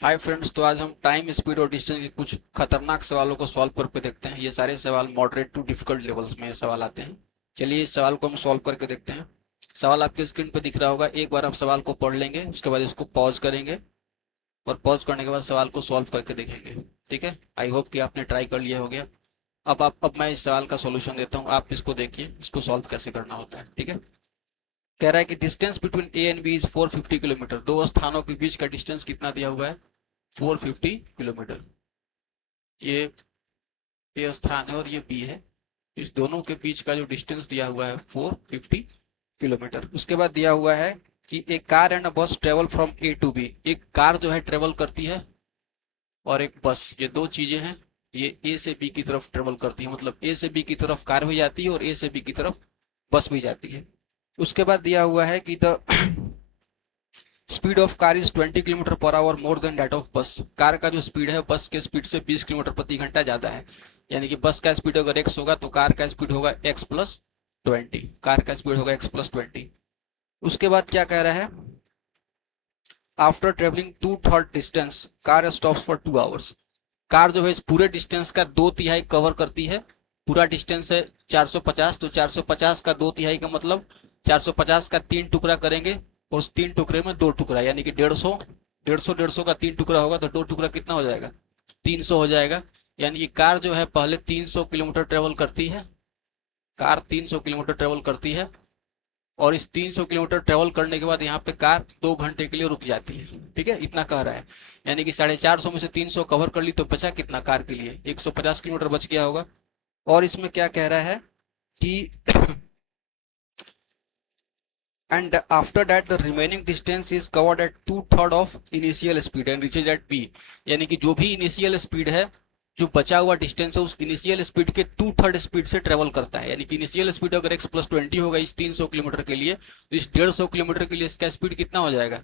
Hi friends, तो आज हम टाइम स्पीड और डिस्टेंस के कुछ खतरनाक सवालों को सॉल्व करके देखते हैं। ये सारे सवाल मॉडरेट टू डिफिकल्ट लेवल्स में ये सवाल आते हैं। चलिए इस सवाल को हम सॉल्व करके देखते हैं। सवाल आपके स्क्रीन पर दिख रहा होगा। एक बार आप सवाल को पढ़ लेंगे, उसके बाद इसको पॉज करेंगे और पॉज करने के बाद सवाल को सॉल्व करके देखेंगे। ठीक है, आई होप कि आपने ट्राई कर लिया हो गया। अब मैं इस सवाल का सॉल्यूशन देता हूँ, आप इसको देखिए, इसको सॉल्व कैसे करना होता है। ठीक है, कह रहा है कि distance between A and B is 450 kilometre. दो स्थानों के बीच का डिस्टेंस कितना दिया हुआ है? 450 किलोमीटर। ये ए स्थान है और ये बी है। इस दोनों के बीच का जो डिस्टेंस दिया हुआ है 450 किलोमीटर। उसके बाद दिया हुआ है कि एक car and a bus travel from A to B. एक कार जो है ट्रेवल करती है और एक बस, ये दो चीजें हैं। ये ए से बी की तरफ ट्रेवल करती है, मतलब ए से बी की तरफ कार भी जाती है और ए से बी की तरफ बस भी जाती है। उसके बाद दिया हुआ है कि the speed of car is 20 kilometre per hour more than that of बस। कार का जो स्पीड है बस के स्पीड से 20 किलोमीटर प्रति घंटा ज्यादा है। यानी कि बस का स्पीड अगर x होगा तो कार का स्पीड होगा x+20। कार का स्पीड होगा x+20। उसके बाद क्या कह रहा है? After travelling 2/3 distance car stops for 2 hours. Car जो है इस पूरे डिस्टेंस का 2/3 कवर करती है। पूरा डिस्टेंस है 450, तो 450 का 2/3 का मतलब 450 का 3 टुकड़ा करेंगे और उस 3 टुकड़े में 2 टुकड़ा, यानी कि 150। 150 का 3 टुकड़ा होगा तो 2 टुकड़ा कितना हो जाएगा? 300 हो जाएगा। यानी कि कार जो है पहले 300 किलोमीटर ट्रेवल करती है। कार 300 किलोमीटर ट्रेवल करती है और इस 300 किलोमीटर ट्रेवल करने के बाद यहाँ पे कार 2 घंटे के लिए रुक जाती है। ठीक है, इतना कह रहा है। यानी कि 450 में से 300 कवर कर ली तो बचा कितना कार के लिए? 150 किलोमीटर बच गया होगा। और इसमें क्या कह रहा है कि and after that the remaining distance is covered at 2/3 of initial speed and reaches at b। यानी कि जो भी इनिशियल स्पीड है, जो बचा हुआ डिस्टेंस है उस इनिशियल स्पीड के 2/3 स्पीड से ट्रेवल करता है। यानी कि इनिशियल स्पीड अगर x+20 होगा इस 300 किलोमीटर के लिए, तो इस 150 किलोमीटर के लिए इसका स्पीड कितना हो जाएगा?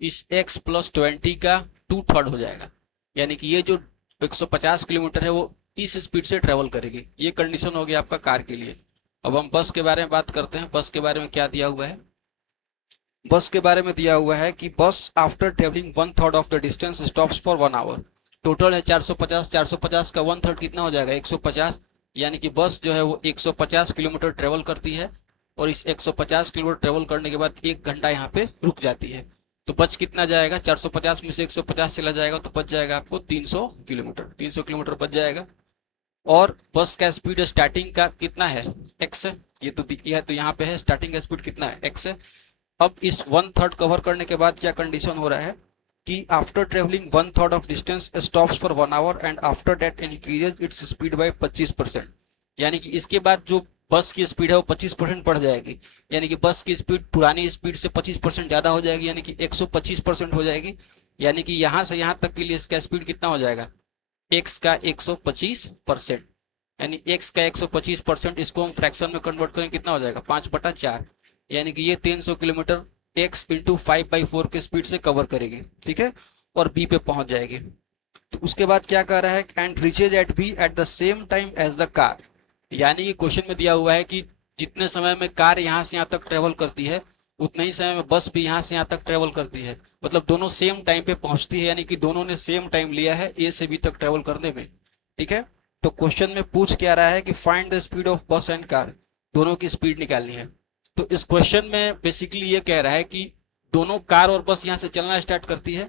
इस x+20 का 2/3 हो जाएगा। यानी कि ये जो 150 किलोमीटर है वो इस स्पीड से ट्रेवल करेगी। ये कंडीशन हो गया आपका कार के लिए। अब हम बस के बारे में बात करते हैं। बस के बारे में क्या दिया हुआ है? बस के बारे में दिया हुआ है कि bus after travelling 1/3 of the distance stops for 1 hour. Total है 450। 450 का 1/3 कितना हो जाएगा? 150। यानी कि बस जो है वो 150 किलोमीटर ट्रेवल करती है और इस 150 किलोमीटर ट्रेवल करने के बाद 1 घंटा यहाँ पे रुक जाती है। तो बच कितना जाएगा? 450 में से 150 चला जाएगा तो बच जाएगा आपको 300 किलोमीटर। 300 किलोमीटर बच जाएगा। और बस का स्पीड स्टार्टिंग का कितना है? एक्स है। ये तो दिया है, तो यहाँ पे है स्टार्टिंग का स्पीड कितना है? एक्स है। अब इस 1/3 कवर करने के बाद क्या कंडीशन हो रहा है कि after travelling 1/3 of distance stops for 1 our and after that increases its speed bye 25%। यानी कि इसके बाद जो बस की स्पीड है वो 25% बढ़ जाएगी। यानी कि बस की स्पीड पुरानी स्पीड से 25% ज्यादा हो जाएगी, यानी कि 125% हो जाएगी। यानी कि यहां से यहां तक के लिए इसका स्पीड कितना हो जाएगा? एक्स का 125%। यानी एक्स का 125%, इसको हम फ्रैक्शन में कन्वर्ट करें कितना हो जाएगा? 5/4। यानी कि ये 300 किलोमीटर एक्स इंटू 5/4 के स्पीड से कवर करेगी। ठीक है, और बी पे पहुंच जाएगी। तो उसके बाद क्या कर रहा है? And reaches at B at the same time as the car. यानी कि क्वेश्चन में दिया हुआ है कि जितने समय में कार यहाँ से यहाँ तक ट्रेवल करती है उतने ही समय में बस भी यहाँ से यहाँ तक ट्रेवल करती है। मतलब दोनों सेम टाइम पे पहुंचती है, यानी कि दोनों ने सेम टाइम लिया है ए से बी तक ट्रेवल करने में। ठीक है, तो क्वेश्चन में पूछ क्या रहा है कि फाइंड द स्पीड ऑफ बस एंड कार। दोनों की स्पीड निकालनी है। तो इस क्वेश्चन में बेसिकली ये कह रहा है कि दोनों कार और बस यहाँ से चलना स्टार्ट करती है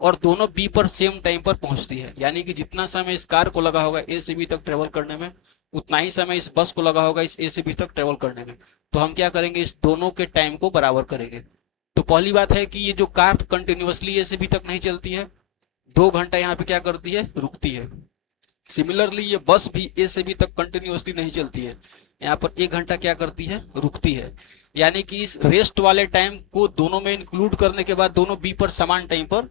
और दोनों बी पर सेम टाइम पर पहुंचती है। यानी कि जितना समय इस कार को लगा होगा ए से बी तक ट्रेवल करने में, उतना ही समय इस बस को लगा होगा इस ए से बी तक ट्रेवल करने में। तो हम क्या करेंगे? इस दोनों के टाइम को बराबर करेंगे। तो पहली बात है कि ये जो कार कंटिन्यूअसली ए से बी तक नहीं चलती है, 2 घंटा यहाँ पे क्या करती है? रुकती है। सिमिलरली ये बस भी ए से बी तक कंटिन्यूअसली नहीं चलती है, यहाँ पर 1 घंटा क्या करती है? रुकती है। यानी कि इस रेस्ट वाले टाइम को दोनों में इंक्लूड करने के बाद दोनों बी पर समान टाइम पर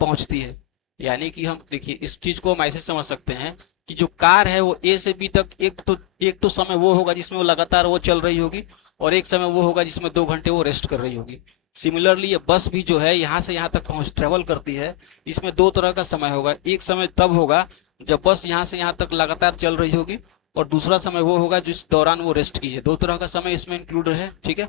पहुंचती है। यानी कि हम देखिए इस चीज को हम ऐसे समझ सकते हैं कि जो कार है वो ए से बी तक एक तो समय वो होगा जिसमें वो लगातार वो चल रही होगी और एक समय वो होगा जिसमें 2 घंटे वो रेस्ट कर रही होगी। सिमिलरली ये बस भी जो है यहाँ से यहाँ तक पहुंच ट्रेवल करती है, इसमें दो तरह का समय होगा। एक समय तब होगा जब बस यहाँ से यहाँ तक लगातार चल रही होगी और दूसरा समय वो होगा जिस दौरान वो रेस्ट की है। दो तरह का समय इसमें इंक्लूड है। ठीक है,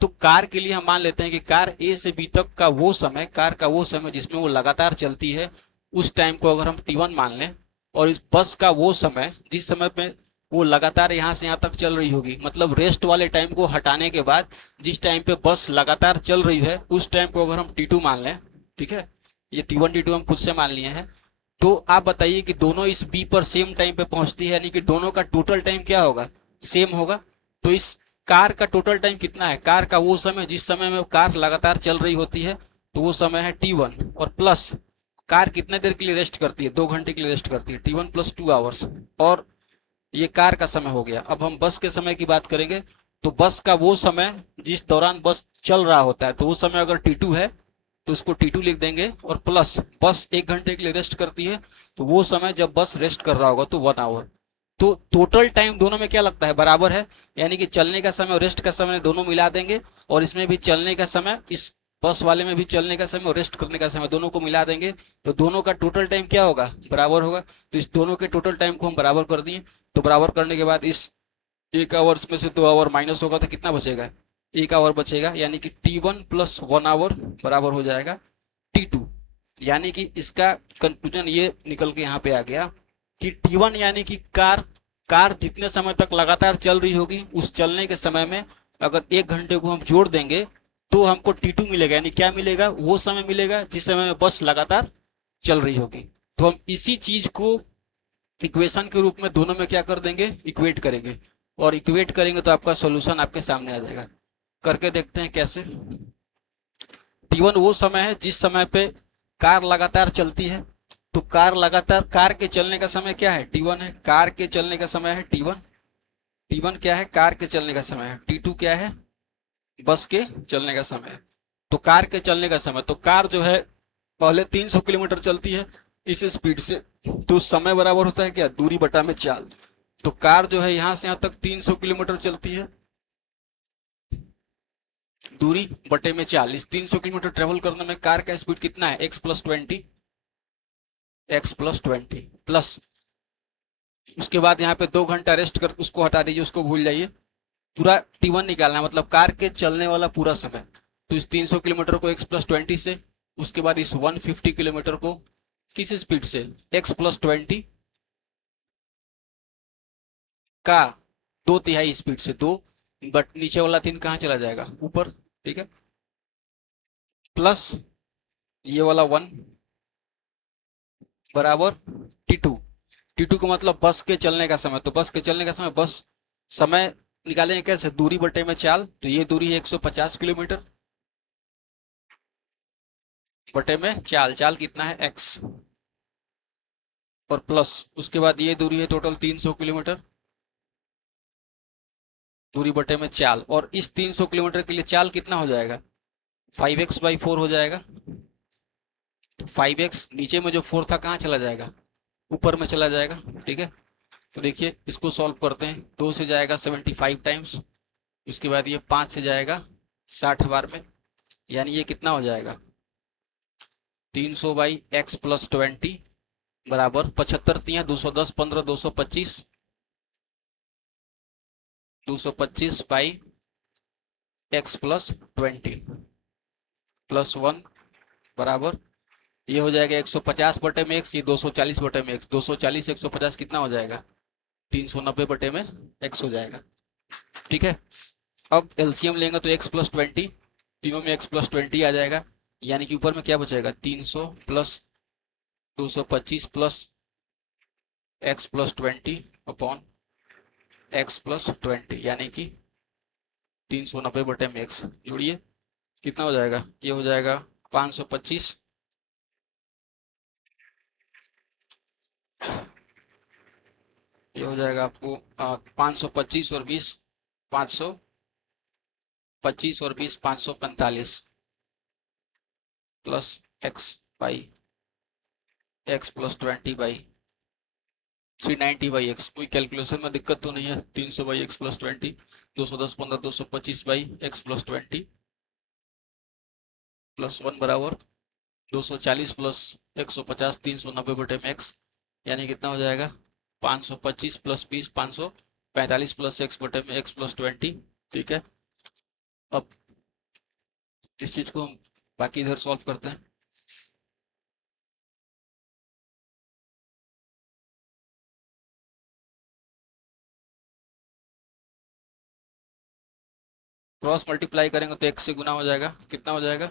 तो कार के लिए हम मान लेते हैं कि कार ए से बी तक का वो समय, कार का वो समय जिसमें वो लगातार चलती है, उस टाइम को अगर हम T1 मान लें, और इस बस का वो समय जिस समय पे वो लगातार यहाँ से यहाँ तक चल रही होगी, मतलब रेस्ट वाले टाइम को हटाने के बाद जिस टाइम पे बस लगातार चल रही है उस टाइम को अगर हम T2 मान लें, ठीक है, ये T1 T2 हम खुद से मान लिए हैं, तो आप बताइए कि दोनों इस बी पर सेम टाइम पे पहुंचती है, यानी कि दोनों का टोटल टाइम क्या होगा, सेम होगा। तो इस कार का टोटल टाइम कितना है, कार का वो समय जिस समय में कार लगातार चल रही होती है, तो वो समय है T1, और प्लस कार कितने देर के लिए रेस्ट करती है, 2 घंटे के लिए रेस्ट करती है, T1 प्लस 2 आवर्स, और ये कार का समय हो गया। अब हम बस के समय की बात करेंगे, तो बस का वो समय जिस दौरान बस चल रहा होता है, तो वो समय अगर T2 है तो उसको T2 लिख देंगे, और प्लस बस 1 घंटे के लिए रेस्ट करती है, तो वो समय जब बस रेस्ट कर रहा होगा तो 1 आवर। तो टोटल टाइम दोनों में क्या लगता है, बराबर है, यानी कि चलने का समय और रेस्ट का समय दोनों मिला देंगे, और इसमें भी चलने का समय, इस बस वाले में भी चलने का समय और रेस्ट करने का समय दोनों को मिला देंगे, तो दोनों का टोटल टाइम क्या होगा, बराबर होगा। तो इस दोनों के टोटल टाइम को हम बराबर कर दिए, तो बराबर करने के बाद इस 1 आवर्स में से 2 आवर माइनस होगा तो कितना बचेगा, 1 आवर बचेगा, यानी कि T1 प्लस 1 आवर बराबर हो जाएगा T2। यानी कि इसका कंक्लूजन ये निकल के यहाँ पे आ गया कि T1 यानी कि कार, कार जितने समय तक लगातार चल रही होगी उस चलने के समय में अगर 1 घंटे को हम जोड़ देंगे तो हमको T2 मिलेगा, यानी क्या मिलेगा, वो समय मिलेगा जिस समय में बस लगातार चल रही होगी। तो हम इसी चीज को इक्वेशन के रूप में दोनों में क्या कर देंगे, इक्वेट करेंगे, और इक्वेट करेंगे तो आपका सॉल्यूशन आपके सामने आ जाएगा। करके देखते हैं कैसे। T1 वो समय है जिस समय पे कार लगातार चलती है, तो कार लगातार, कार के चलने का समय क्या है, T1 है, कार के चलने का समय है T1, T1 क्या है, कार के चलने का समय है, T2 क्या है, बस के चलने का समय है। तो कार के चलने का समय, तो कार जो है पहले 300 किलोमीटर चलती है इस स्पीड से, तो समय बराबर होता है क्या, दूरी बटा में चाल। तो कार जो है यहां से यहां तक 300 किलोमीटर चलती है, दूरी बटे में चाल। इस 300 किलोमीटर ट्रेवल करने में कार का स्पीड कितना है, x+20, x+20 प्लस, उसके बाद यहाँ पे 2 घंटा रेस्ट कर, उसको हटा दीजिए, उसको भूल जाइए, पूरा T1 निकालना है, मतलब कार के चलने वाला पूरा समय। तो इस 300 किलोमीटर को x+20 से, उसके बाद इस 150 किलोमीटर को किस स्पीड से, x+20 का 2/3 स्पीड से, दो बट नीचे वाला 3 कहाँ चला जाएगा, ऊपर, ठीक है, प्लस ये वाला 1 बराबर T2। T2 का मतलब बस के चलने का समय, तो बस के चलने का समय, बस समय निकालेंगे कैसे, दूरी बटे में चाल, तो ये दूरी है 150 किलोमीटर बटे में चाल, चाल कितना है x, और प्लस उसके बाद ये दूरी है टोटल 300 किलोमीटर, दूरी बटे में चाल, और इस 300 किलोमीटर के लिए चाल कितना हो जाएगा, 5x/4 हो जाएगा। तो 5x नीचे में जो 4 था कहाँ चला जाएगा, ऊपर में चला जाएगा, ठीक है। तो देखिए इसको सॉल्व करते हैं, 2 से जाएगा 75 टाइम्स, उसके बाद ये 5 से जाएगा 60 बार में, यानी ये कितना हो जाएगा, 300/x+20 बराबर 75 210 15 225, 225/x+20 प्लस 1 बराबर, ये हो जाएगा 150 बटे में x, ये 240 बटे में x, 240 150 कितना हो जाएगा, 390 बटे में x हो जाएगा, ठीक है। अब एलसीएम लेंगे तो x+20, तीनों में x+20 आ जाएगा, यानी कि ऊपर में क्या बचेगा, 300 plus 225 plus x+20 upon x+20, यानी कि 390 बटे में x, जोड़िए कितना हो जाएगा, ये हो जाएगा 525, ये हो जाएगा आपको 525 और 20 525 और 20 545 प्लस x/x+20/390/x, कोई कैलकुलेशन में दिक्कत तो नहीं है, 300/x+20, 210 15 225/x+20 प्लस 1 बराबर 240 प्लस 150 390 बटे में x, यानी कितना हो जाएगा, 525 प्लस 20 545 प्लस x बटे में x+20, ठीक है। अब इस चीज को हम बाकी इधर सॉल्व करते हैं। क्रॉस मल्टीप्लाई करेंगे तो x से गुना हो जाएगा, कितना हो जाएगा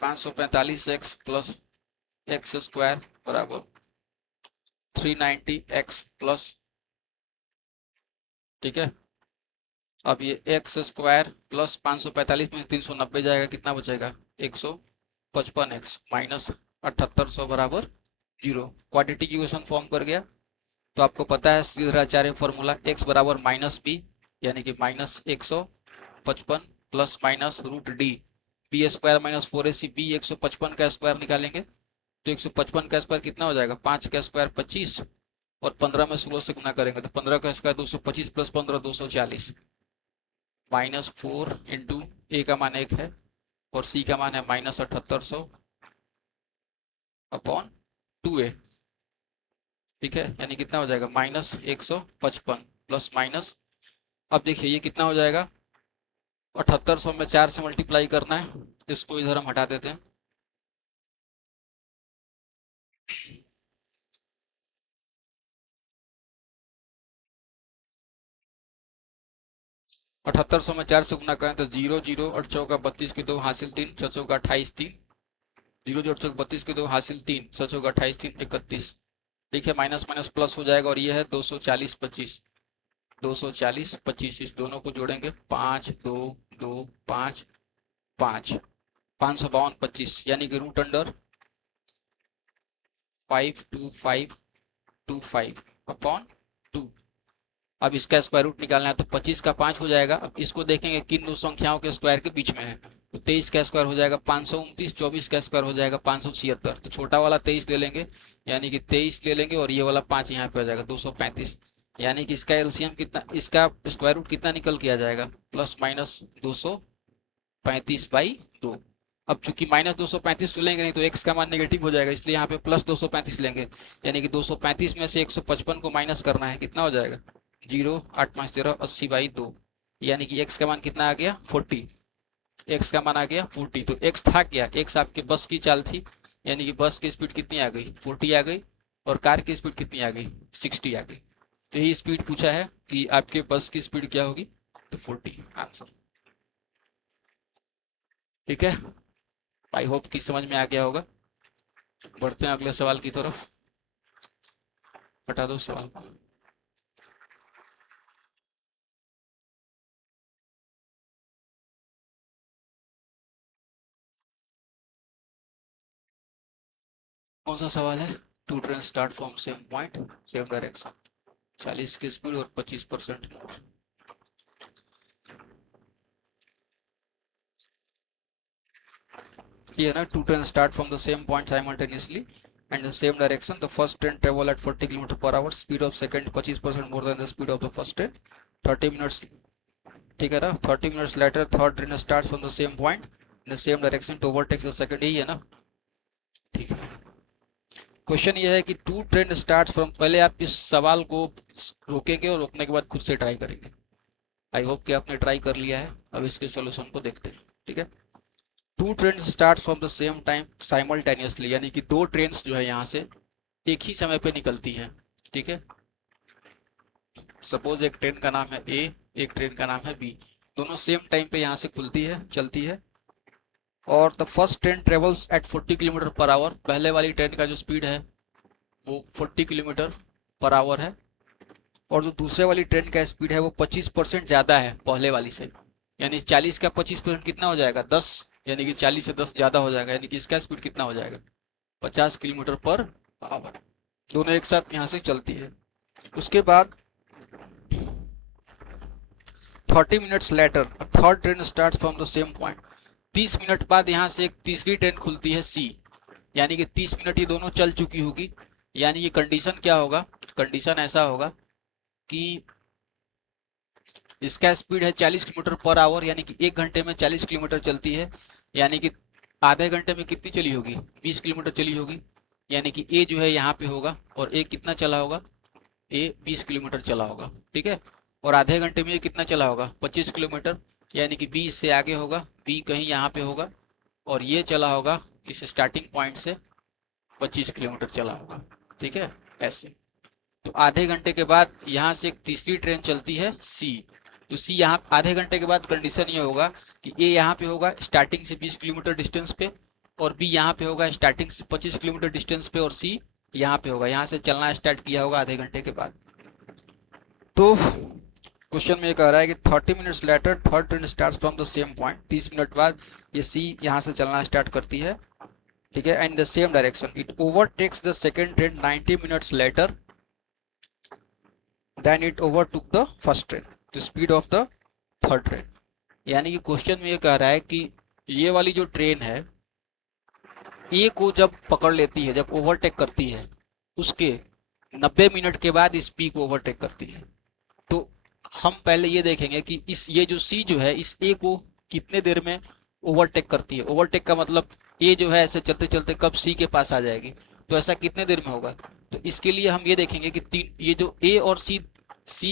545x प्लस एक्स स्क्वायर बराबर 390x प्लस, ठीक है। अब ये एक्स स्क्वायर प्लस 545 में 390 जाएगा, कितना बचेगा 155x माइनस 7800 बराबर 0। क्वाड्रेटिक इक्वेशन फॉर्म कर गया। तो आपको पता है श्रीधराचार्य फॉर्मूला x बराबर माइनस बी, यानी कि minus 155 plus minus root D, B square minus 4ac, B 155 का स्क्वायर निकालेंगे तो 155 का स्क्वायर कितना हो जाएगा 5 का स्क्वायर 25 और 15 में 16 से गुना करेंगे तो 15 का स्क्वायर 225 प्लस 15 240 माइनस 4 इंटू ए का मान 1 है और सी का मान है माइनस 7800 अपॉन 2a, ठीक है। यानी कितना हो जाएगा माइनस 155 प्लस माइनस, अब देखिए ये कितना हो जाएगा 7800 में 4 से मल्टीप्लाई करना है, इसको इधर हम हटा देते हैं। अठहत्तर सौ में 4 से गुना करें तो 0 0 8 चौका 32 के 2 हासिल 3 6 चौका 28 3, 0 0 8 चौका 32 के 2 हासिल 3 6 चौका 28 3 31, देखिए माइनस माइनस प्लस हो जाएगा और ये है 240 25, 240 25, इस दोनों को जोड़ेंगे 5 2 2 5 5, 552 25, यानी कि रूट अंडर 52525 अपॉन 2। अब इसका स्क्वायर रूट निकालना है तो 25 का 5 हो जाएगा। अब इसको देखेंगे किन दो संख्याओं के स्क्वायर के बीच में है, तो 23 का स्क्वायर हो जाएगा 529, 24 का स्क्वायर हो जाएगा 576, तो छोटा वाला 23 ले लेंगे, यानी कि 23 ले लेंगे और ये वाला 5 यहाँ पे हो जाएगा 235, यानी कि इसका एलसीएम कितना, इसका स्क्वायर रूट कितना निकल के आ जाएगा प्लस माइनस 235/2। अब चूंकि माइनस 235 लेंगे नहीं तो x का मान नेगेटिव हो जाएगा, इसलिए यहाँ पे प्लस 235 लेंगे, यानी कि 235 में से 155 को माइनस करना है, कितना हो जाएगा 0 8 5 13 80/2, यानी कि x का मान कितना आ गया 40, x का मान आ गया 40। तो x था क्या, x आपके बस की चाल थी, यानी कि बस की स्पीड कितनी आ गई 40 आ गई, और कार की स्पीड कितनी आ गई 60 आ गई। तो यही स्पीड पूछा है कि आपके बस की स्पीड क्या होगी, तो 40 आंसर, ठीक है। आई होप कि समझ में आ गया होगा। बढ़ते हैं अगले सवाल की तरफ, हटा दो सवाल। कौन सा सवाल है, two train start from same point same direction, 40 की स्पीड और 25%। ये ना, two train start from the same point simultaneously and the same direction. The first train travel at 40 km per hour, speed of second 25% more than the speed of the first train, 30 minutes, ठीक है ना। 30 minutes later third train starts from the same point in the same direction to overtake the second, यही है ना, ठीक है। Question ये है कि टू ट्रेन स्टार्ट फ्रॉम, पहले आप इस सवाल को रोकेंगे और रोकने के बाद खुद से ट्राई करेंगे। आई होप कि आपने ट्राई कर लिया है, अब इसके सोल्यूशन को देखते हैं, ठीक है। Two train start from the same time simultaneously, यानी कि दो ट्रेन जो है यहाँ से एक ही समय पे निकलती है, ठीक है। सपोज एक ट्रेन का नाम है ए, एक ट्रेन का नाम है बी, दोनों सेम टाइम पे यहाँ से खुलती है चलती है, और the first train travels eight 40 kilometre per hour, पहले वाली ट्रेन का जो स्पीड है वो 40 किलोमीटर पर आवर है, और जो दूसरे वाली ट्रेन का स्पीड है वो 25% ज़्यादा है पहले वाली से, यानी 40 का 25% कितना हो जाएगा 10, यानी कि 40 से 10 ज़्यादा हो जाएगा, यानी कि इसका स्पीड कितना हो जाएगा 50 किलोमीटर पर आवर, दोनों एक साथ यहाँ से चलती है। उसके बाद 30 minutes later third train start from the same point, 30 minute बाद यहाँ से एक तीसरी ट्रेन खुलती है सी, यानी कि 30 मिनट ये दोनों चल चुकी होगी, यानी कि कंडीशन क्या होगा, कंडीशन ऐसा होगा कि इसका स्पीड है 40 किलोमीटर पर आवर, यानी कि 1 घंटे में 40 किलोमीटर चलती है, यानी कि आधे घंटे में कितनी चली होगी 20 किलोमीटर चली होगी, यानी कि ए जो है यहाँ पे होगा और ए कितना चला होगा, ए 20 किलोमीटर चला होगा, ठीक है। और आधे घंटे में ये कितना चला होगा 25 किलोमीटर, यानी कि बी इससे आगे होगा, बी कहीं यहाँ पे होगा, और ये चला होगा इस स्टार्टिंग पॉइंट से 25 किलोमीटर चला होगा, ठीक है ऐसे। तो आधे घंटे के बाद यहाँ से एक तीसरी ट्रेन चलती है सी। तो सी यहाँ आधे घंटे के बाद कंडीशन ये होगा कि ए यहाँ पे होगा स्टार्टिंग से 20 किलोमीटर डिस्टेंस पे, और बी यहाँ पे होगा स्टार्टिंग से 25 किलोमीटर डिस्टेंस पे, और सी यहाँ पे होगा, यहाँ से चलना स्टार्ट किया होगा आधे घंटे के बाद। तो क्वेश्चन में ये कह रहा है कि 30 minutes later third train start from the same point. 30 minute बाद ये सी यहाँ से चलना स्टार्ट करती है, ठीक है, and the same direction. It overtakes the second train 90 minutes later then it overtook the first train, the speed of the third train. यानी कि क्वेश्चन में ये कह रहा है कि ये वाली जो ट्रेन है ए को जब पकड़ लेती है, जब ओवरटेक करती है, उसके 90 मिनट के बाद इस बी को ओवरटेक करती है। तो हम पहले ये देखेंगे कि ये जो सी जो है इस ए को कितने देर में ओवरटेक करती है। ओवरटेक का मतलब ए जो है ऐसे चलते चलते कब सी के पास आ जाएगी, तो ऐसा कितने देर में होगा। तो इसके लिए हम ये देखेंगे कि ये जो ए और सी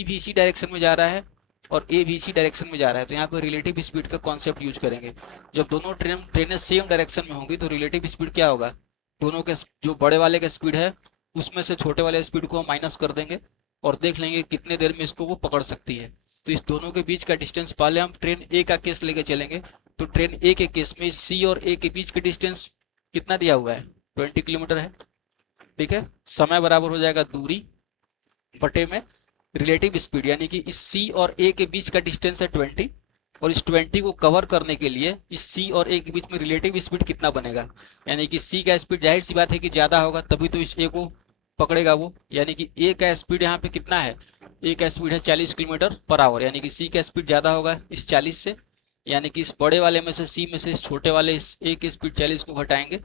भी इसी डायरेक्शन में जा रहा है और ए भी इसी डायरेक्शन में जा रहा है, तो यहाँ पर रिलेटिव स्पीड का कॉन्सेप्ट यूज करेंगे। जब दोनों ट्रेनें सेम डायरेक्शन में होंगी तो रिलेटिव स्पीड क्या होगा, दोनों के जो बड़े वाले का स्पीड है उसमें से छोटे वाले स्पीड को हम माइनस कर देंगे और देख लेंगे कितने देर में इसको वो पकड़ सकती है। तो इस दोनों के बीच का डिस्टेंस, पहले हम ट्रेन ए का केस लेके चलेंगे। तो ट्रेन ए के केस में सी और ए के बीच का डिस्टेंस कितना दिया हुआ है, 20 किलोमीटर है, ठीक है। समय बराबर हो जाएगा दूरी बटे में रिलेटिव स्पीड, यानी कि इस सी और ए के बीच का डिस्टेंस है 20, और इस 20 को कवर करने के लिए इस सी और ए के बीच में रिलेटिव स्पीड कितना बनेगा, यानी कि सी का स्पीड जाहिर सी बात है कि ज्यादा होगा, तभी तो इस ए को पकड़ेगा वो। यानी कि ए का स्पीड यहाँ पे कितना है, ए का स्पीड है 40 किलोमीटर पर आवर, यानी कि सी का स्पीड ज्यादा होगा इस 40 से, यानी कि इस बड़े वाले में से सी में से इस छोटे वाले इस ए की स्पीड 40 को घटाएंगे,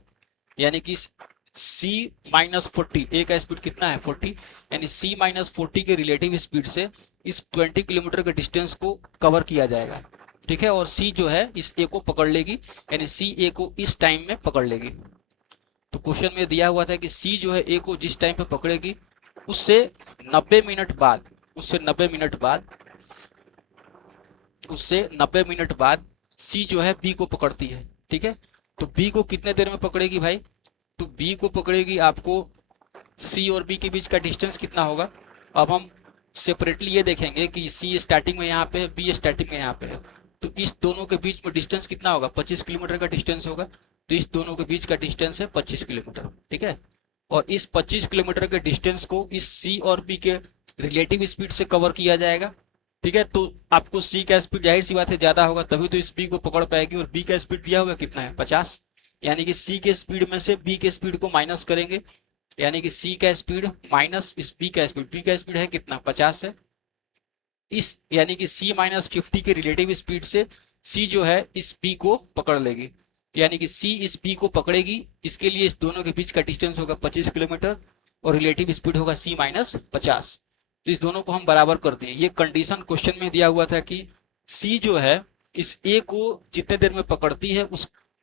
यानी कि सी माइनस 40, ए का स्पीड कितना है 40, यानी सी माइनस 40 के रिलेटिव स्पीड से इस 20 किलोमीटर के डिस्टेंस को कवर किया जाएगा, ठीक है। और सी जो है इस ए को पकड़ लेगी, यानी सी ए को इस टाइम में पकड़ लेगी। तो क्वेश्चन में दिया हुआ था कि सी जो है ए को जिस टाइम पे पकड़ेगी उससे 90 मिनट बाद, उससे 90 मिनट बाद सी जो है बी को पकड़ती है, ठीक है। तो बी को कितने देर में पकड़ेगी भाई, तो बी को पकड़ेगी, आपको सी और बी के बीच का डिस्टेंस कितना होगा। अब हम सेपरेटली ये देखेंगे कि सी स्टार्टिंग में यहाँ पे है, बी स्टार्टिंग में यहाँ पे है, तो इस दोनों के बीच में डिस्टेंस कितना होगा, 25 किलोमीटर का डिस्टेंस होगा। तो इस दोनों के बीच का डिस्टेंस है 25 किलोमीटर, ठीक है। और इस 25 किलोमीटर के डिस्टेंस को इस सी और बी के रिलेटिव स्पीड से कवर किया जाएगा, ठीक है। तो आपको सी का स्पीड जाहिर सी बात है ज्यादा होगा, तभी तो इस बी को पकड़ पाएगी, और बी का स्पीड दिया हुआ कितना है 50, यानी कि सी के स्पीड में से बी के स्पीड को माइनस करेंगे, यानी कि सी का स्पीड माइनस इस बी का स्पीड है कितना 50 है, इस यानी कि सी माइनस 50 के रिलेटिव स्पीड से सी जो है इस बी को पकड़ लेगी, यानी कि सी इस बी को पकड़ेगी। इसके लिए इस दोनों के बीच का डिस्टेंस होगा 25 किलोमीटर और रिलेटिव स्पीड होगा सी माइनस 50। तो इस दोनों को हम बराबर कर दिए। ये कंडीशन क्वेश्चन में दिया हुआ था कि सी जो है इस ए को जितने देर में पकड़ती है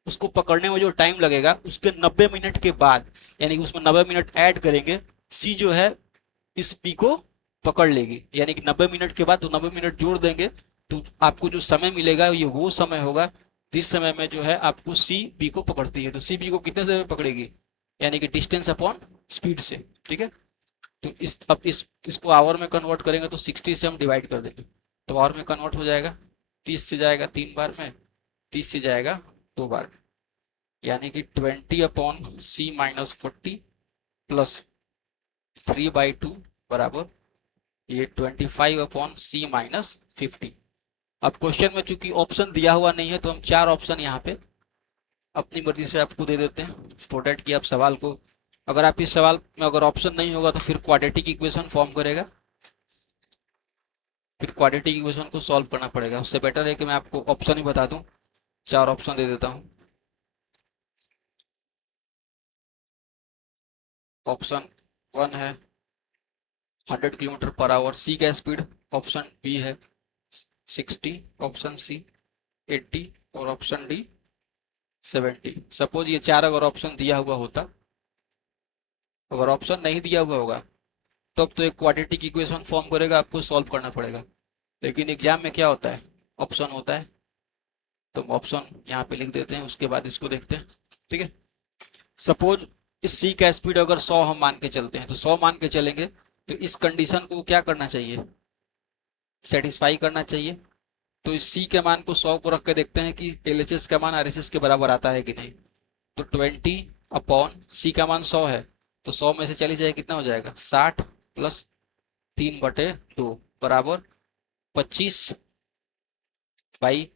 उसको पकड़ने में जो टाइम लगेगा उसके 90 मिनट के बाद, यानी कि उसमें 90 मिनट ऐड करेंगे, सी जो है इस बी को पकड़ लेगी, यानी कि 90 मिनट के बाद तो 90 मिनट जोड़ देंगे तो आपको जो समय मिलेगा ये वो समय होगा जिस समय में जो है आपको सी बी को पकड़ती है। तो सी बी को कितने देर में पकड़ेगी, यानी कि डिस्टेंस अपॉन स्पीड से, ठीक है। तो अब इसको आवर में कन्वर्ट करेंगे तो 60 से हम डिवाइड कर देंगे तो आवर में कन्वर्ट हो जाएगा, 30 से जाएगा 3 बार में, 30 से जाएगा 2 बार में, यानी कि 20 अपॉन सी माइनस 40 प्लस 3/2 बराबर ये 25 अपॉन सी माइनस 50। अब क्वेश्चन में चूंकि ऑप्शन दिया हुआ नहीं है तो हम 4 ऑप्शन यहाँ पे अपनी मर्जी से आपको दे देते हैं, स्टूडेंट की आप सवाल को, अगर आप इस सवाल में अगर ऑप्शन नहीं होगा तो फिर क्वाड्रेटिक इक्वेशन फॉर्म करेगा, फिर क्वाड्रेटिक इक्वेशन को सॉल्व करना पड़ेगा। उससे बेटर है कि मैं आपको ऑप्शन ही बता दूं, 4 ऑप्शन दे देता हूं। ऑप्शन 1 है 100 किलोमीटर पर आवर, सी का स्पीड, ऑप्शन बी है 60, ऑप्शन सी 80 और ऑप्शन डी 70। सपोज ये 4 अगर ऑप्शन दिया हुआ होता, अगर ऑप्शन नहीं दिया हुआ होगा तब तो एक क्वाड्रेटिक इक्वेशन फॉर्म करेगा, आपको सॉल्व करना पड़ेगा। लेकिन एग्जाम में क्या होता है, ऑप्शन होता है, तो हम ऑप्शन यहाँ पे लिख देते हैं, उसके बाद इसको देखते हैं। ठीक है, सपोज इस सी का स्पीड अगर 100 हम मान के चलते हैं, तो 100 मान के चलेंगे तो इस कंडीशन को क्या करना चाहिए, सेटिस्फाई करना चाहिए। तो इस सी के मान को 100 को रख के देखते हैं कि एलएचएस का मान आरएचएस के बराबर आता है कि नहीं। तो 20 अपॉन सी का मान 100 है, तो 100 में से चली जाए कितना हो जाएगा, 60 प्लस 3/2 बराबर 25 बाई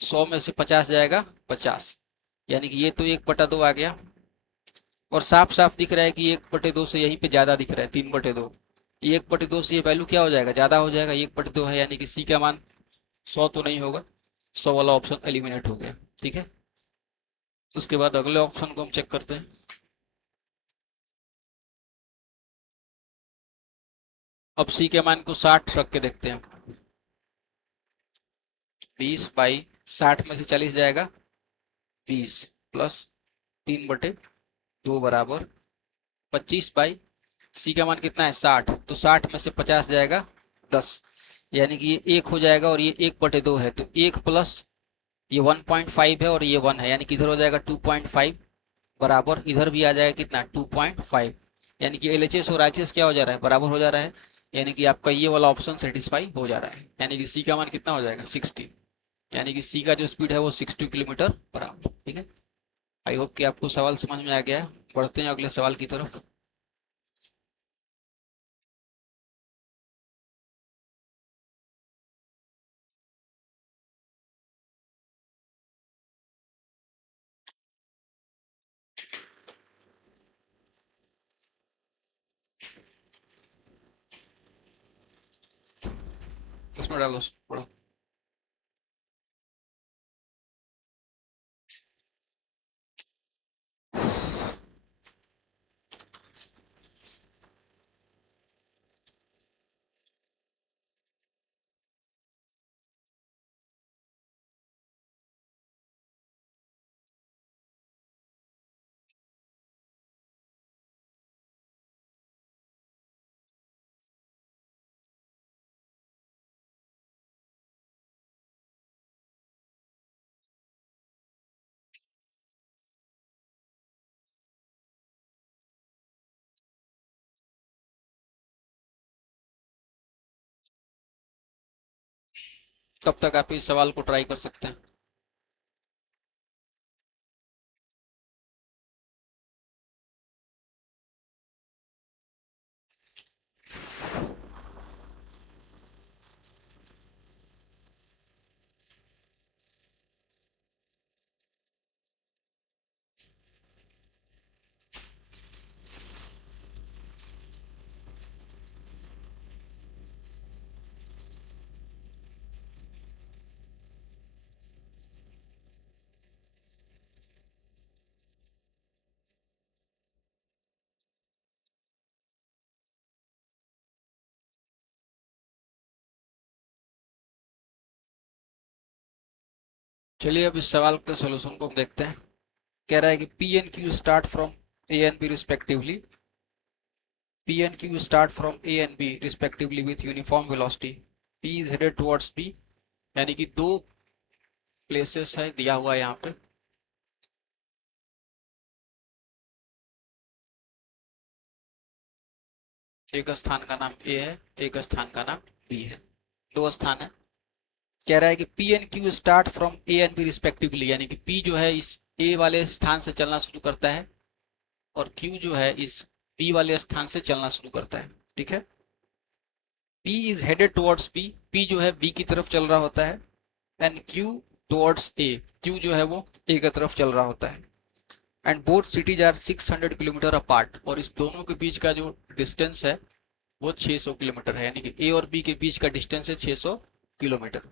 100 में से 50 जाएगा 50, यानी कि ये तो 1/2 आ गया। और साफ साफ दिख रहा है कि 1/2 से यहीं पे ज्यादा दिख रहा है, 3/2। 1/2 से ये वैल्यू क्या हो जाएगा, ज्यादा हो जाएगा, 1/2 है, यानी कि सी का मान 100 तो नहीं होगा, 100 वाला ऑप्शन एलिमिनेट हो गया। ठीक है, उसके बाद अगले ऑप्शन को हम चेक करते हैं। अब सी के मान को 60 रख के देखते हैं। 20 बाई 60 में से 40 जाएगा 20 प्लस 3/2 बराबर 25 बाई सी का मान कितना है 60, तो 60 में से 50 जाएगा 10, यानी कि ये 1 हो जाएगा और ये 1/2 है, तो 1 प्लस ये 1.5 है और ये 1 है, यानी कि इधर हो जाएगा 2.5 बराबर इधर भी आ जाएगा कितना 2.5, यानी कि एलएचएस और आरएचएस क्या हो जा रहा है, बराबर हो जा रहा है, यानी कि आपका ये वाला ऑप्शन सेटिस्फाई हो जा रहा है, यानी कि सी का मान कितना हो जाएगा 60, यानी कि सी का जो स्पीड है वो 60 किलोमीटर पर आवर। ठीक है, आई होप कि आपको सवाल समझ में आ गया है। बढ़ते हैं अगले सवाल की तरफ। इसमें डालो पढ़ो। तब तक आप इस सवाल को ट्राई कर सकते हैं। चलिए अब इस सवाल के सोल्यूशन को हम देखते हैं। कह रहा है कि P and Q start from A and B respectively, P and Q start from A and B respectively with uniform velocity, P is headed towards B, यानी कि दो प्लेसेस है दिया हुआ है यहाँ पे, एक स्थान का नाम ए है, एक स्थान का नाम बी है, दो स्थान है। कह रहा है कि P and Q start from A and B respectively, यानी कि पी जो है इस ए वाले स्थान से चलना शुरू करता है और क्यू जो है इस बी वाले स्थान से चलना शुरू करता है। ठीक है, P is headed towards B, P जो है बी की तरफ चल रहा होता है, and Q towards A, Q जो है वो ए की तरफ चल रहा होता है, and both cities are 600 kilometre apart, और इस दोनों के बीच का जो डिस्टेंस है वो 600 किलोमीटर है, यानी कि ए और बी के बीच का डिस्टेंस है 600 किलोमीटर।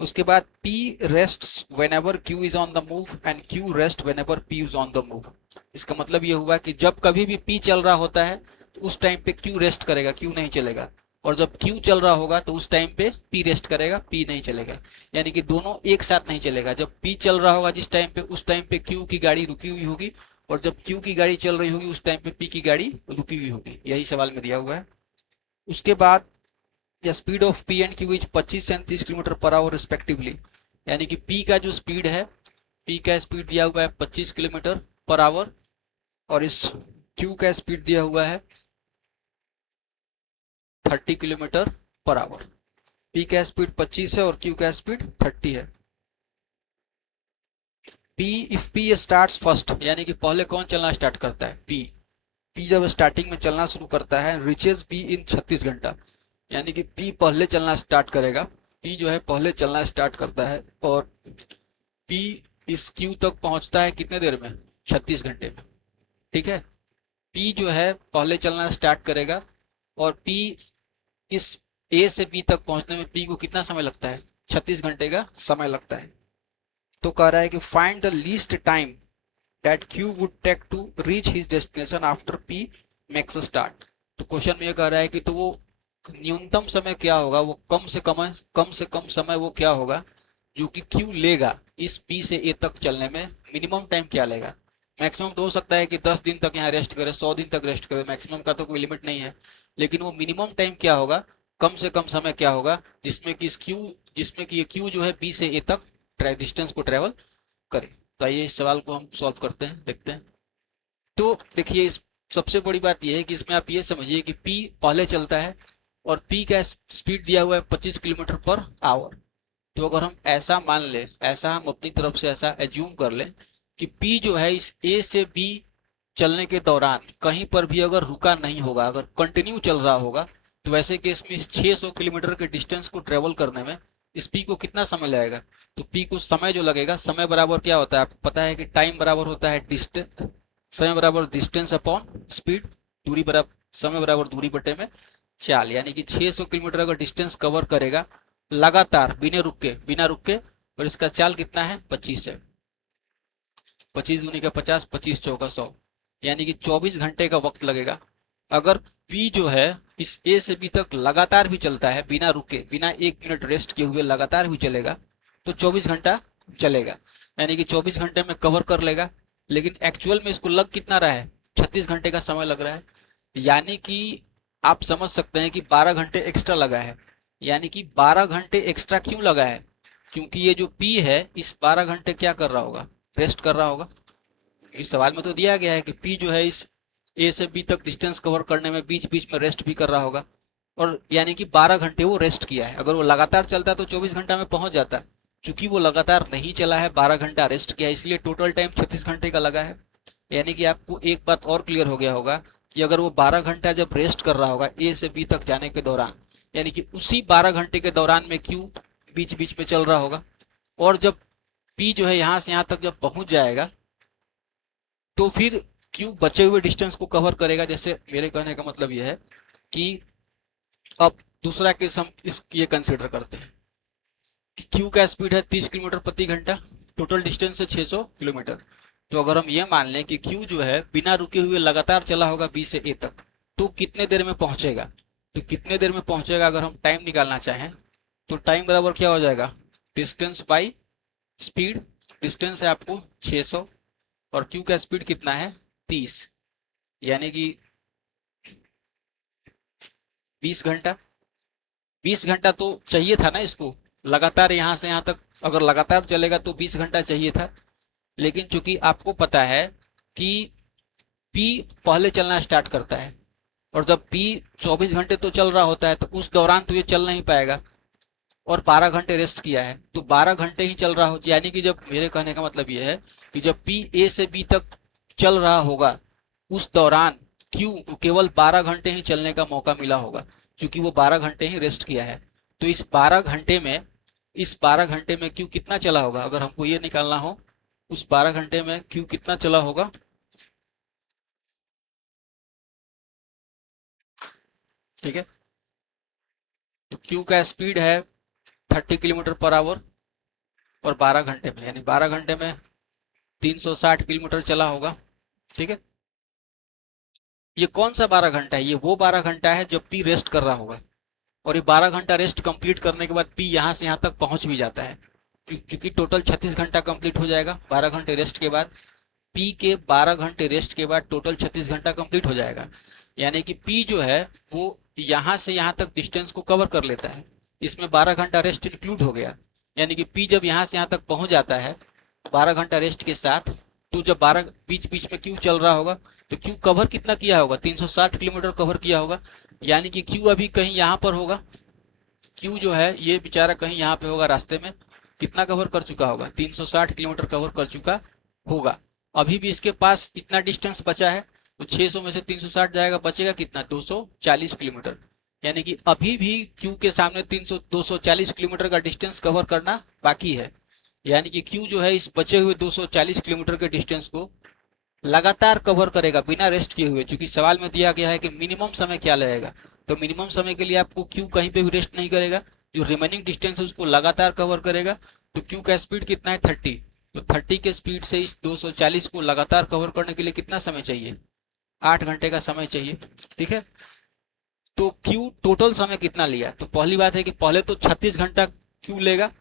उसके बाद P rests whenever Q is on the move and Q rest whenever P is on the move. इसका मतलब ये हुआ कि जब कभी भी P चल रहा होता है तो उस टाइम पे Q रेस्ट करेगा, Q नहीं चलेगा, और जब Q चल रहा होगा तो उस टाइम पे P रेस्ट करेगा, P नहीं चलेगा, यानी कि दोनों एक साथ नहीं चलेगा। जब P चल रहा होगा जिस टाइम पे, उस टाइम पे Q की गाड़ी रुकी हुई होगी, और जब Q की गाड़ी चल रही होगी उस टाइम पे P की गाड़ी रुकी हुई होगी। यही सवाल में दिया हुआ है। उसके बाद the speed of P and Q is 25 and 30 kilometre per hour respectively, यानी कि P का जो स्पीड है, P का स्पीड दिया हुआ है 25 किलोमीटर पर आवर और इस Q का स्पीड दिया हुआ है 30 किलोमीटर पर आवर। P का स्पीड 25 है और Q का स्पीड 30 है। इफ P स्टार्ट्स फर्स्ट, यानी कि पहले कौन चलना स्टार्ट करता है? P जब स्टार्टिंग में चलना शुरू करता है, रिचेज P इन 36 घंटा, यानी कि P पहले चलना स्टार्ट करेगा। P जो है पहले चलना स्टार्ट करता है और P इस Q तक पहुंचता है कितने देर में? 36 घंटे में। ठीक है, P जो है पहले चलना स्टार्ट करेगा और P इस A से B तक पहुंचने में P को कितना समय लगता है? 36 घंटे का समय लगता है। तो कह रहा है कि find the least time that Q would take to reach his destination after P makes a start। तो क्वेश्चन में ये कह रहा है कि तो वो न्यूनतम समय क्या होगा, वो कम से कम समय वो क्या होगा जो कि Q लेगा इस P से A तक चलने में, मिनिमम टाइम क्या लेगा। मैक्सिमम तो हो सकता है कि 10 दिन तक यहाँ रेस्ट करे, 100 दिन तक रेस्ट करे, मैक्सिमम का तो कोई लिमिट नहीं है, लेकिन वो मिनिमम टाइम क्या होगा, कम से कम समय क्या होगा जिसमें कि ये Q जो है B से A तक डिस्टेंस को ट्रेवल करे। तो आइए इस सवाल को हम सॉल्व करते हैं, देखते हैं। तो देखिए, इस सबसे बड़ी बात यह है कि इसमें आप ये समझिए कि P पहले चलता है और P का स्पीड दिया हुआ है 25 किलोमीटर पर आवर। तो अगर हम ऐसा मान ले, ऐसा हम अपनी तरफ से ऐसा एज्यूम कर लें कि P जो है इस A से B चलने के दौरान कहीं पर भी अगर रुका नहीं होगा, अगर कंटिन्यू चल रहा होगा, तो वैसे केस में इस 600 किलोमीटर के डिस्टेंस को ट्रेवल करने में इस P को कितना समय लगेगा? तो P को समय जो लगेगा, समय बराबर क्या होता है आपको पता है कि टाइम बराबर होता है डिस्टेंस, समय बराबर डिस्टेंस अपॉन स्पीड, दूरी बराबर समय बराबर दूरी बटे में चाल। यानी कि 600 किलोमीटर अगर डिस्टेंस कवर करेगा लगातार बिना रुक के और इसका चाल कितना है? 25 है। 25 दूनी का 50, 25 चौका 100, यानी कि 24 घंटे का वक्त लगेगा। अगर P जो है इस A से B तक लगातार भी चलता है बिना रुके, बिना 1 मिनट रेस्ट किए हुए लगातार भी चलेगा, तो 24 घंटा चलेगा, यानी कि 24 घंटे में कवर कर लेगा। लेकिन एक्चुअल में इसको लग कितना रहा है? 36 घंटे का समय लग रहा है। यानी कि आप समझ सकते हैं कि 12 घंटे एक्स्ट्रा लगा है। यानी कि 12 घंटे एक्स्ट्रा क्यों लगा है? क्योंकि ये जो P है इस 12 घंटे क्या कर रहा होगा? रेस्ट कर रहा होगा। इस सवाल में तो दिया गया है कि P जो है इस A से B तक डिस्टेंस कवर करने में बीच बीच में रेस्ट भी कर रहा होगा, और यानी कि 12 घंटे वो रेस्ट किया है। अगर वो लगातार चलता तो 24 घंटा में पहुंच जाता। चूंकि वो लगातार नहीं चला है, 12 घंटा रेस्ट किया, इसलिए टोटल टाइम 36 घंटे का लगा है। यानी कि आपको एक बात और क्लियर हो गया होगा कि अगर वो 12 घंटा जब रेस्ट कर रहा होगा A से B तक जाने के दौरान, यानी कि उसी 12 घंटे के दौरान में Q बीच बीच में चल रहा होगा, और जब P जो है यहां से यहां तक जब पहुंच जाएगा तो फिर Q बचे हुए डिस्टेंस को कवर करेगा। जैसे मेरे कहने का मतलब यह है कि अब दूसरा केस हम ये कंसीडर करते हैं कि Q का स्पीड है 30 किलोमीटर प्रति घंटा, टोटल डिस्टेंस है 600 किलोमीटर। तो अगर हम ये मान लें कि Q जो है बिना रुके हुए लगातार चला होगा B से A तक, तो कितने देर में पहुंचेगा? तो कितने देर में पहुंचेगा अगर हम टाइम निकालना चाहें तो टाइम बराबर क्या हो जाएगा? Distance by speed. डिस्टेंस है आपको 600 और Q का स्पीड कितना है? 30, यानी कि 20 घंटा। 20 घंटा तो चाहिए था ना इसको, लगातार यहां से यहां तक अगर लगातार चलेगा तो 20 घंटा चाहिए था। लेकिन चूंकि आपको पता है कि P पहले चलना स्टार्ट करता है और जब P 24 घंटे तो चल रहा होता है तो उस दौरान तो ये चल नहीं पाएगा, और 12 घंटे रेस्ट किया है तो 12 घंटे ही चल रहा हो। यानी कि जब, मेरे कहने का मतलब ये है कि जब P A से B तक चल रहा होगा उस दौरान Q को केवल 12 घंटे ही चलने का मौका मिला होगा, क्योंकि वो 12 घंटे ही रेस्ट किया है। तो इस 12 घंटे में Q कितना चला होगा? अगर हमको ये निकालना हो उस 12 घंटे में Q कितना चला होगा, ठीक है। तो Q का स्पीड है 30 किलोमीटर पर आवर और 12 घंटे में, यानी 12 घंटे में 360 किलोमीटर चला होगा, ठीक है। ये कौन सा 12 घंटा है? ये वो 12 घंटा है जब P रेस्ट कर रहा होगा, और ये 12 घंटा रेस्ट कंप्लीट करने के बाद P यहाँ से यहाँ तक पहुंच भी जाता है, क्योंकि टोटल 36 घंटा कंप्लीट हो जाएगा 12 घंटे रेस्ट के बाद। P के 12 घंटे रेस्ट के बाद टोटल 36 घंटा कंप्लीट हो जाएगा, यानी कि P जो है वो यहाँ से यहाँ तक डिस्टेंस को कवर कर लेता है। इसमें 12 घंटा रेस्ट इंक्लूड हो गया, यानी कि पी जब यहाँ से यहाँ तक पहुंच जाता है 12 घंटा रेस्ट के साथ, तो जब 12 बीच बीच में क्यू चल रहा होगा तो क्यू कवर कितना किया होगा, 360 किलोमीटर कवर किया होगा। यानी कि क्यू अभी कहीं यहाँ पर होगा, क्यू जो है ये बेचारा कहीं यहाँ पे होगा रास्ते में, कितना कवर कर चुका होगा, 360 किलोमीटर कवर कर चुका होगा। अभी भी इसके पास इतना डिस्टेंस बचा है, तो 600 में से 360 जाएगा, बचेगा कितना, 240 किलोमीटर। यानी कि अभी भी क्यू के सामने 240 किलोमीटर का डिस्टेंस कवर करना बाकी है। यानी कि क्यू जो है इस बचे हुए 240 किलोमीटर के डिस्टेंस को लगातार कवर करेगा बिना रेस्ट किए हुए, क्योंकि सवाल में दिया गया है कि मिनिमम समय क्या लगेगा। तो मिनिमम समय के लिए आपको क्यू कहीं पे भी रेस्ट नहीं करेगा, जो रिमेनिंग डिस्टेंस है उसको लगातार कवर करेगा। तो क्यू का स्पीड कितना है, 30। तो 30 के स्पीड से इस 240 को लगातार कवर करने के लिए कितना समय चाहिए, 8 घंटे का समय चाहिए। ठीक है, तो क्यू टोटल समय कितना लिया, तो पहली बात है कि पहले तो 36 घंटा क्यू लेगा,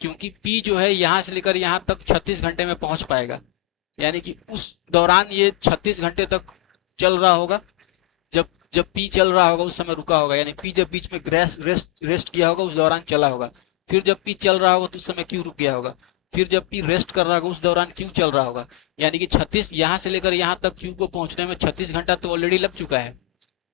क्योंकि पी जो है यहां से लेकर यहां तक 36 घंटे में पहुंच पाएगा। यानी कि उस दौरान ये 36 घंटे तक चल रहा होगा, जब जब पी चल रहा होगा उस समय रुका होगा। यानी पी जब बीच में रेस्ट किया होगा उस दौरान चला होगा, फिर जब पी चल रहा होगा तो उस समय क्यू रुक गया होगा, फिर जब पी रेस्ट कर रहा होगा उस दौरान क्यू चल रहा होगा। यानी कि 36 यहाँ से लेकर यहाँ तक क्यू को पहुंचने में 36 घंटा तो ऑलरेडी लग चुका है।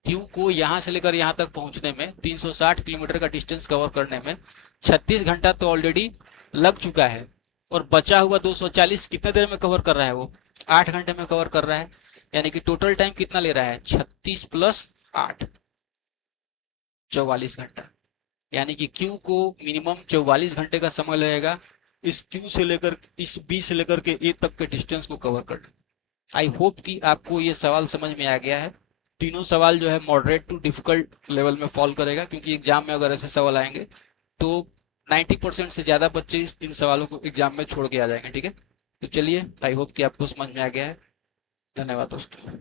क्यू को यहाँ से लेकर यहाँ तक पहुंचने में 360 किलोमीटर का डिस्टेंस कवर करने में 36 घंटा तो ऑलरेडी लग चुका है। और बचा हुआ 240 कितने देर में कवर कर रहा है, वो 8 घंटे में कवर कर रहा है। यानी कि टोटल टाइम कितना ले रहा है, 36 प्लस 8, 44 घंटा। यानी कि क्यू को मिनिमम 44 घंटे का समय लगेगा इस क्यू से लेकर इस बी से लेकर के ए तक के डिस्टेंस को कवर करने। आई होप कि आपको ये सवाल समझ में आ गया है। तीनों सवाल जो है मॉडरेट टू डिफिकल्ट लेवल में फॉल करेगा, क्योंकि एग्जाम में अगर ऐसे सवाल आएंगे तो 90% से ज़्यादा बच्चे इन सवालों को एग्जाम में छोड़ के आ जाएंगे। ठीक है, तो चलिए, आई होप कि आपको समझ में आ गया है। धन्यवाद दोस्तों।